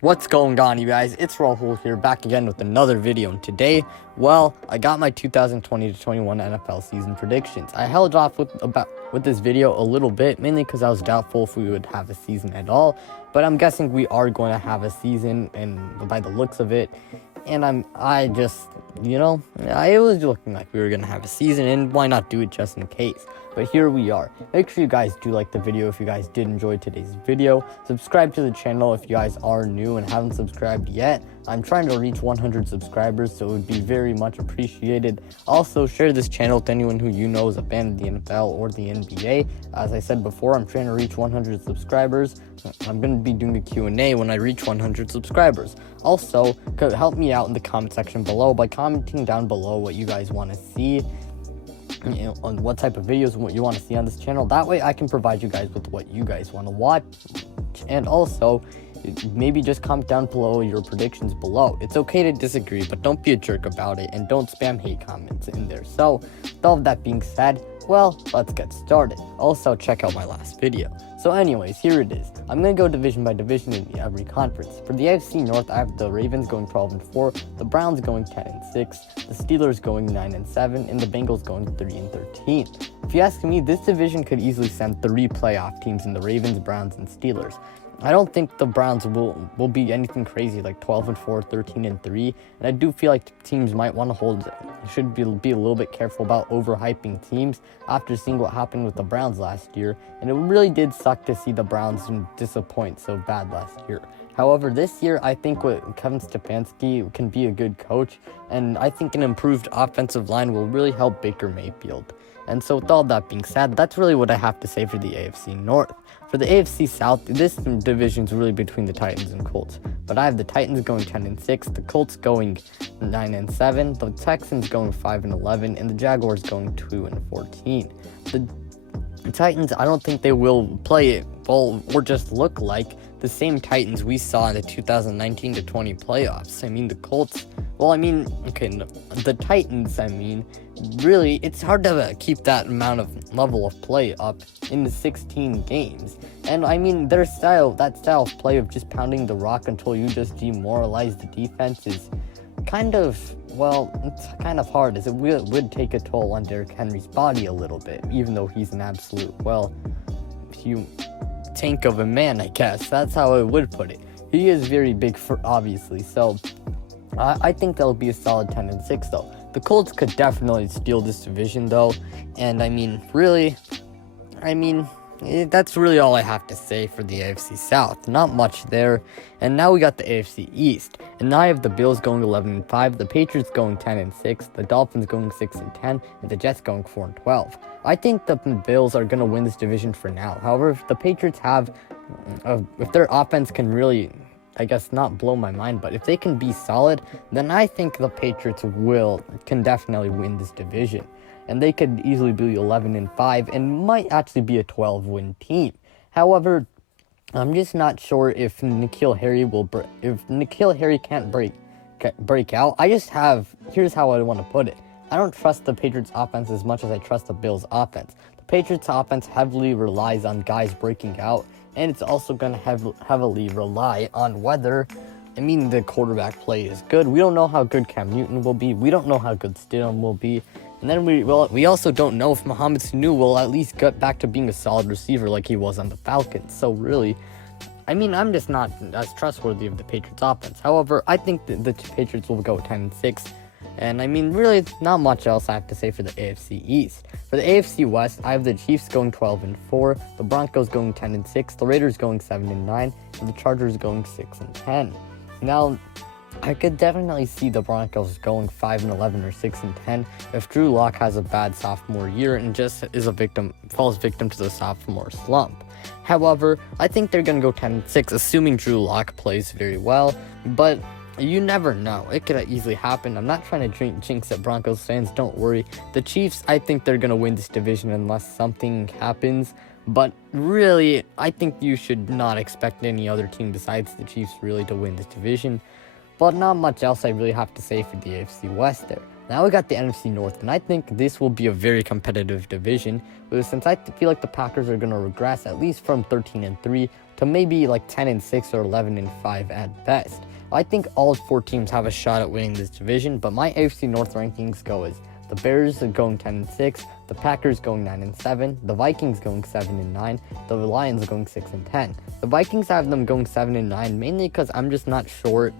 What's going on, you guys? It's Rahul here, back again with another video, and today, well, I got my 2020 to 21 NFL season predictions. I held off with this video a little bit, mainly because I was doubtful if we would have a season at all, but I'm guessing we are going to have a season, and by the looks of it, and it was looking like we were going to have a season, and why not do it just in case? But here we are. Make sure you guys do like the video if you guys did enjoy today's video. Subscribe to the channel if you guys are new and haven't subscribed yet. I'm trying to reach 100 subscribers, so it would be very much appreciated. Also, share this channel with anyone who you know is a fan of the NFL or the NBA. As I said before, I'm trying to reach 100 subscribers. I'm going to be doing a Q&A when I reach 100 subscribers. Also, help me out in the comment section below by commenting down below what you guys want to see, on what type of videos what you want to see on this channel. That way I can provide you guys with what you guys want to watch. And also, maybe just comment down below your predictions below. It's okay to disagree, but don't be a jerk about it, and don't spam hate comments in there. So with all of that being said, well, let's get started. Also, check out my last video. So anyways, here it is. I'm going to go division by division in every conference. For the AFC North, I have the Ravens going 12-4, the Browns going 10-6, the Steelers going 9-7, and the Bengals going 3-13. If you ask me, this division could easily send 3 playoff teams in the Ravens, Browns, and Steelers. I don't think the Browns will be anything crazy like 12-4, 13-3, and I do feel like teams might want to hold it. Should be a little bit careful about overhyping teams after seeing what happened with the Browns last year, and it really did suck to see the Browns disappoint so bad last year. However, this year, I think Kevin Stefanski can be a good coach, and I think an improved offensive line will really help Baker Mayfield. And so with all that being said, that's really what I have to say for the AFC North. For the AFC South, this division is really between the Titans and Colts. But I have the Titans going 10-6, the Colts going 9-7, the Texans going 5-11, and the Jaguars going 2-14. The Titans, I don't think they will play it well or just look like the same Titans we saw in the 2019-20 playoffs. I mean, the Colts, the Titans, really, it's hard to keep that amount of level of play up in the 16 games. And that style of play of just pounding the rock until you just demoralize the defense is it's kind of hard, as it would take a toll on Derrick Henry's body a little bit, even though he's an absolute, tank of a man, I guess. That's how I would put it. He is very big, obviously, so I think that'll be a solid 10-6, though. The Colts could definitely steal this division, though, and that's really all I have to say for the AFC South. Not much there. And now we got the AFC East. And now I have the Bills going 11-5, the Patriots going 10-6, the Dolphins going 6-10, and the Jets going 4-12. I think the Bills are going to win this division for now. However, if the Patriots if their offense can really, not blow my mind, but if they can be solid, then I think the Patriots can definitely win this division. And they could easily be 11-5 and might actually be a 12-win team. However, I'm just not sure if N'Keal Harry can't break out. Here's how I want to put it. I don't trust the Patriots offense as much as I trust the Bills offense. The Patriots offense heavily relies on guys breaking out, and it's also going to heavily rely on whether the quarterback play is good. We don't know how good Cam Newton will be. We don't know how good Stidham will be. And then we also don't know if Mohamed Sanu will at least get back to being a solid receiver like he was on the Falcons. So really, I'm just not as trustworthy of the Patriots offense. However, I think the Patriots will go 10-6. And really, not much else I have to say for the AFC East. For the AFC West, I have the Chiefs going 12-4, the Broncos going 10-6, the Raiders going 7-9, and the Chargers going 6-10. Now, I could definitely see the Broncos going 5-11 or 6-10 if Drew Lock has a bad sophomore year and just falls victim to the sophomore slump. However, I think they're going to go 10-6, assuming Drew Lock plays very well, but you never know. It could easily happen. I'm not trying to jinx at Broncos fans, don't worry. The Chiefs, I think they're going to win this division unless something happens. But really, I think you should not expect any other team besides the Chiefs really to win this division. But not much else I really have to say for the AFC West there. Now we got the NFC North, and I think this will be a very competitive division, since I feel like the Packers are going to regress at least from 13-3 to maybe like 10-6 or 11-5 at best. I think all 4 teams have a shot at winning this division, but my AFC North rankings go as the Bears are going 10-6, the Packers going 9-7, the Vikings going 7-9, the Lions going 6-10. The Vikings have them going 7-9 mainly because I'm just not sure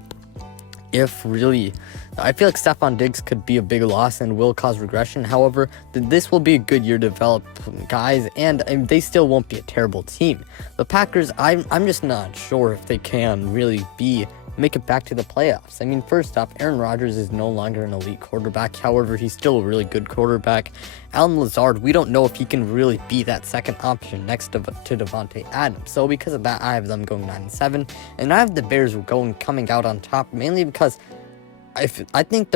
if really, I feel like Stephon Diggs could be a big loss and will cause regression. However, this will be a good year to develop guys, and they still won't be a terrible team. The Packers, I'm just not sure if they can really make it back to the playoffs. I mean, first off, Aaron Rodgers is no longer an elite quarterback. However, he's still a really good quarterback. Allen Lazard, we don't know if he can really be that second option next to Devontae Adams. So because of that, I have them going 9-7, and I have the Bears coming out on top, mainly because I think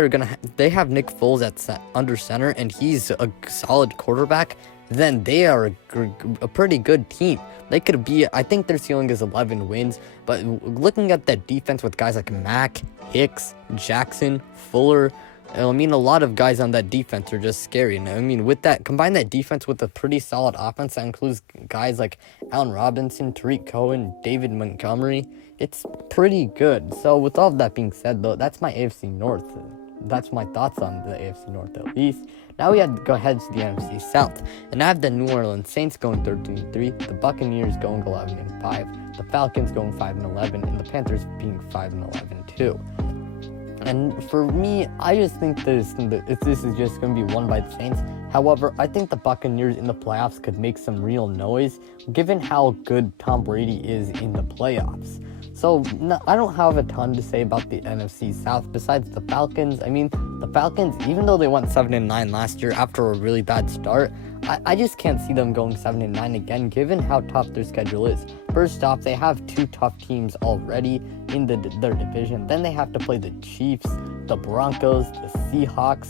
they have Nick Foles under center, and he's a solid quarterback. Then they are a pretty good team. They could be, I think their ceiling is 11 wins, but looking at that defense with guys like Mack, Hicks, Jackson, Fuller, I mean, a lot of guys on that defense are just scary. And I mean, with that, combine that defense with a pretty solid offense that includes guys like Allen Robinson, Tariq Cohen, David Montgomery, it's pretty good. So with all of that being said, though, that's my AFC North. That's my thoughts on the AFC North at least. Now we have to go ahead to the NFC South, and I have the New Orleans Saints going 13-3, the Buccaneers going 11-5, the Falcons going 5-11, and the Panthers being 5-11 too. And for me, I just think this is just going to be won by the Saints. However, I think the Buccaneers in the playoffs could make some real noise, given how good Tom Brady is in the playoffs. So, no, I don't have a ton to say about the NFC South besides the Falcons. I mean, the Falcons, even though they went 7-9 last year after a really bad start, I just can't see them going 7-9 again, given how tough their schedule is. First off, they have 2 tough teams already in their division. Then they have to play the Chiefs, the Broncos, the Seahawks.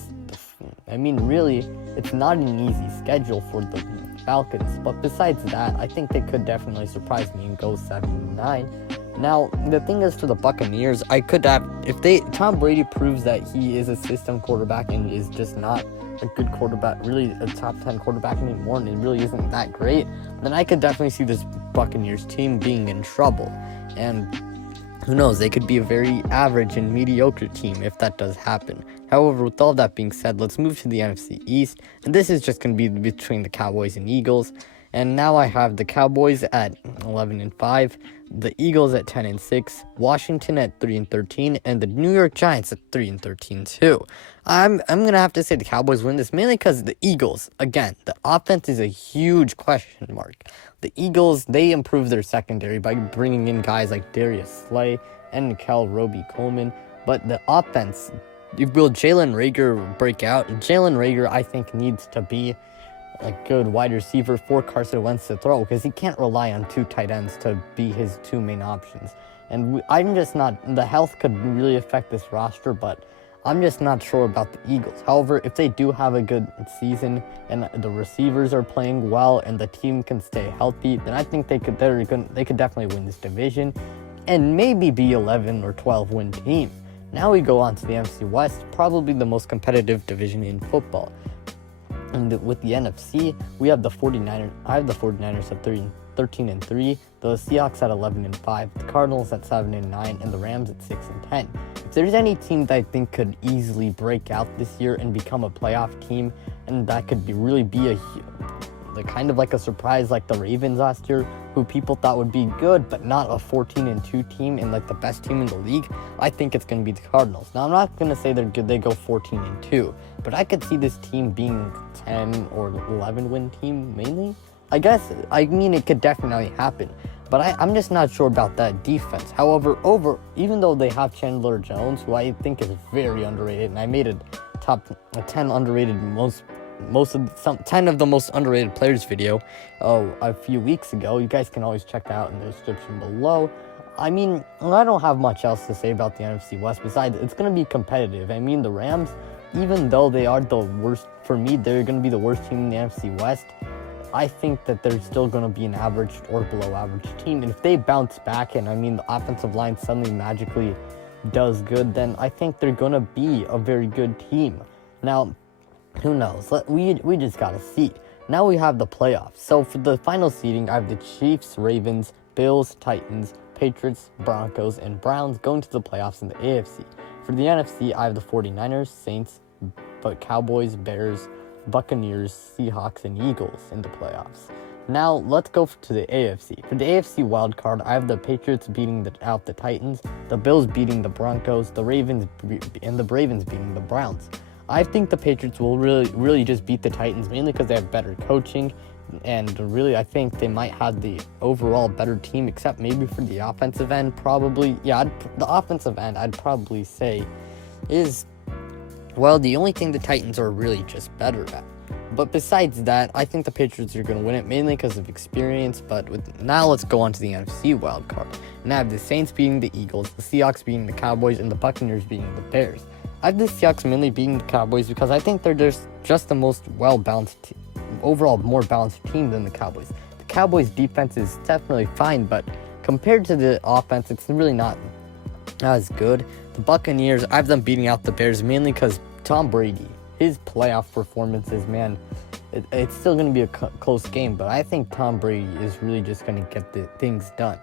I mean, really, it's not an easy schedule for the Falcons. But besides that, I think they could definitely surprise me and go 7-9. Now, the thing is, for the Buccaneers, if Tom Brady proves that he is a system quarterback and is just not a good quarterback, really a top 10 quarterback anymore, and it really isn't that great, then I could definitely see this Buccaneers team being in trouble. And who knows, they could be a very average and mediocre team if that does happen. However, with all that being said, let's move to the NFC East, and this is just going to be between the Cowboys and Eagles. And now I have the Cowboys at 11-5, the Eagles at 10-6, Washington at 3-13, and the New York Giants at 3-13 too. I'm gonna have to say the Cowboys win this mainly because the Eagles, again, the offense is a huge question mark. The Eagles, they improved their secondary by bringing in guys like Darius Slay and Nickel Roby-Coleman, but the offense, will Jalen Reagor break out? Jalen Reagor, I think, needs to be a good wide receiver for Carson Wentz to throw, because he can't rely on 2 tight ends to be his 2 main options. And I'm just not, the health could really affect this roster, but I'm just not sure about the Eagles. However, if they do have a good season and the receivers are playing well and the team can stay healthy, then I think they could definitely win this division and maybe be 11 or 12 win team. Now we go on to the NFC West, probably the most competitive division in football. And with the NFC, we have the 49ers. I have the 49ers at 13-3, the Seahawks at 11-5, the Cardinals at 7-9, and the Rams at 6-10. If there's any team that I think could easily break out this year and become a playoff team, and that could really be kind of like a surprise like the Ravens last year, who people thought would be good, but not a 14-2 team and like the best team in the league, I think it's going to be the Cardinals. Now, I'm not going to say they're good, they go 14-2, but I could see this team being 10 or 11 win team mainly. I mean, it could definitely happen, but I'm just not sure about that defense. However, even though they have Chandler Jones, who I think is very underrated, and I made a top 10 underrated 10 of the most underrated players video a few weeks ago. You guys can always check that out in the description below. I mean, I don't have much else to say about the NFC West besides it's going to be competitive. I mean, the Rams, even though they are the worst, for me, they're going to be the worst team in the NFC West, I think that they're still going to be an average or below average team. And if they bounce back and, I mean, the offensive line suddenly magically does good, then I think they're going to be a very good team. Now, who knows? We just got a seed. Now we have the playoffs. So for the final seeding, I have the Chiefs, Ravens, Bills, Titans, Patriots, Broncos, and Browns going to the playoffs in the AFC. For the NFC, I have the 49ers, Saints, Cowboys, Bears, Buccaneers, Seahawks, and Eagles in the playoffs. Now, let's go to the AFC. For the AFC wildcard, I have the Patriots beating out the Titans, the Bills beating the Broncos, the Ravens beating the Browns. I think the Patriots will really just beat the Titans, mainly because they have better coaching, and really I think they might have the overall better team, except maybe for the offensive end, probably. Yeah, the offensive end, I'd probably say, is, well, the only thing the Titans are really just better at. But besides that, I think the Patriots are going to win it, mainly because of experience. But now let's go on to the NFC wildcard. And I have the Saints beating the Eagles, the Seahawks beating the Cowboys, and the Buccaneers beating the Bears. I have the Seahawks mainly beating the Cowboys because I think they're just the most well-balanced, overall more balanced team than the Cowboys. The Cowboys' defense is definitely fine, but compared to the offense, it's really not as good. The Buccaneers, I have them beating out the Bears mainly because Tom Brady, his playoff performances, man, it's still going to be a close game, but I think Tom Brady is really just going to get the things done.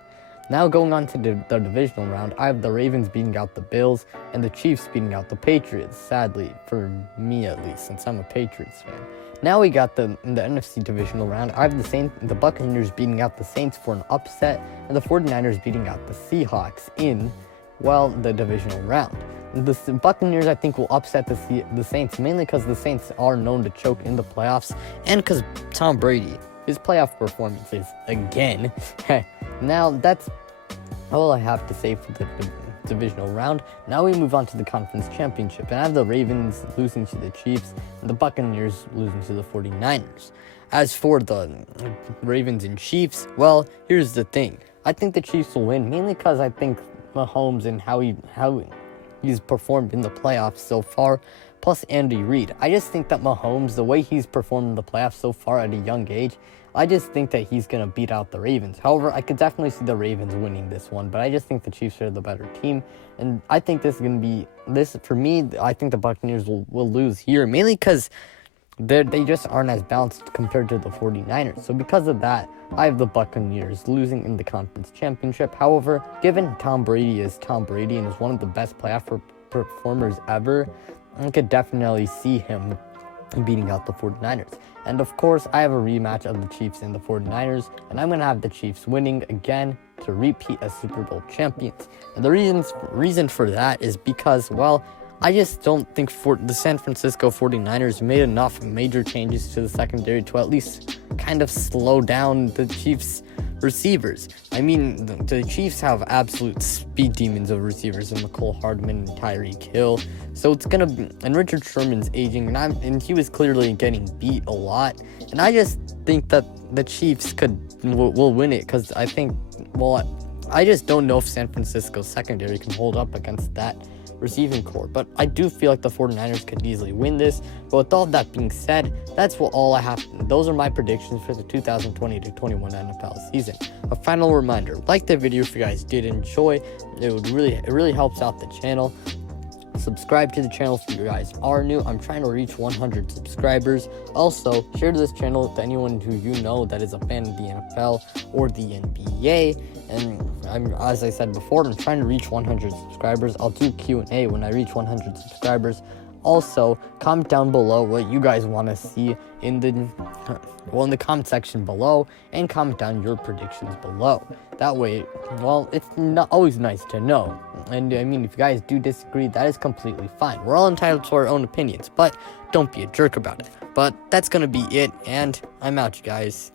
Now going on to the divisional round, I have the Ravens beating out the Bills and the Chiefs beating out the Patriots, sadly, for me at least, since I'm a Patriots fan. Now we got in the NFC divisional round, I have the Buccaneers beating out the Saints for an upset, and the 49ers beating out the Seahawks in, well, the divisional round. The Buccaneers, I think, will upset the Saints, mainly because the Saints are known to choke in the playoffs, and because Tom Brady, his playoff performances, again. Now, that's all I have to say for the divisional round. Now we move on to the conference championship, and I have the Ravens losing to the Chiefs, and the Buccaneers losing to the 49ers. As for the Ravens and Chiefs, well, here's the thing. I think the Chiefs will win, mainly because I think Mahomes and how he's performed in the playoffs so far, plus Andy Reid. I just think that Mahomes, the way he's performed in the playoffs so far at a young age, I just think that he's going to beat out the Ravens. However, I could definitely see the Ravens winning this one, but I just think the Chiefs are the better team, and I think this is going to be, for me, I think the Buccaneers will lose here, mainly because they just aren't as balanced compared to the 49ers. So because of that, I have the Buccaneers losing in the conference championship. However, given Tom Brady is Tom Brady and is one of the best playoff performers ever, I could definitely see him beating out the 49ers. And of course, I have a rematch of the Chiefs and the 49ers, and I'm going to have the Chiefs winning again to repeat as Super Bowl champions. And the reason for that is because, well, I just don't think the San Francisco 49ers made enough major changes to the secondary to at least kind of slow down the Chiefs' receivers. I mean, the Chiefs have absolute speed demons of receivers in McCole Hardman and Tyreek Hill. So it's going to be, and Richard Sherman's aging, and he was clearly getting beat a lot. And I just think that the Chiefs will win it because I think, well, I just don't know if San Francisco's secondary can hold up against that receiving core, but I do feel like the 49ers could easily win this. But with all that being said, that's all I have. Those are my predictions for the 2020-21 NFL season. A final reminder, like the video if you guys did enjoy. It really helps out the channel. Subscribe to the channel if you guys are new. I'm trying to reach 100 subscribers. Also, share this channel with anyone who you know that is a fan of the NFL or the NBA. And as I said before, I'm trying to reach 100 subscribers. I'll do Q&A when I reach 100 subscribers. Also, comment down below what you guys want to see in the comment section below, and comment down your predictions below. That way, well, it's not always nice to know. And I mean, if you guys do disagree, that is completely fine. We're all entitled to our own opinions, but don't be a jerk about it. But that's gonna be it, and I'm out, you guys.